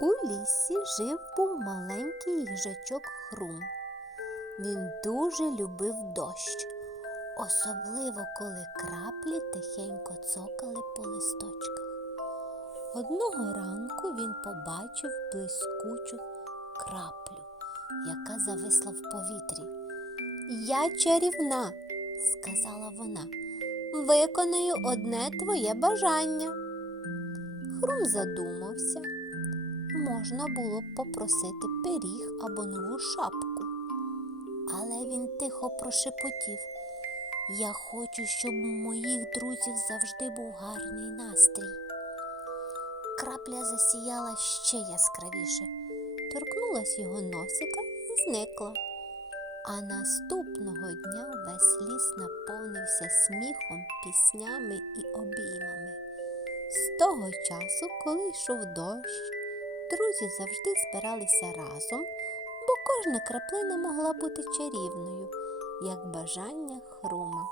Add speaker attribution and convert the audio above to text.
Speaker 1: У лісі жив був маленький їжачок Хрум. Він дуже любив дощ, особливо коли краплі тихенько цокали по листочках. Одного ранку він побачив блискучу краплю, яка зависла в повітрі. Я чарівна, сказала вона, виконую одне твоє бажання. Хрум задумався. Можна було б попросити пиріг або нову шапку. Але він тихо прошепотів. Я хочу, щоб у моїх друзів завжди був гарний настрій. Крапля засіяла ще яскравіше, торкнулась його носика і зникла. А наступного дня весь ліс наповнився сміхом, піснями і обіймами. З того часу, коли йшов дощ, друзі завжди збиралися разом, бо кожна краплина могла бути чарівною, як бажання хрума.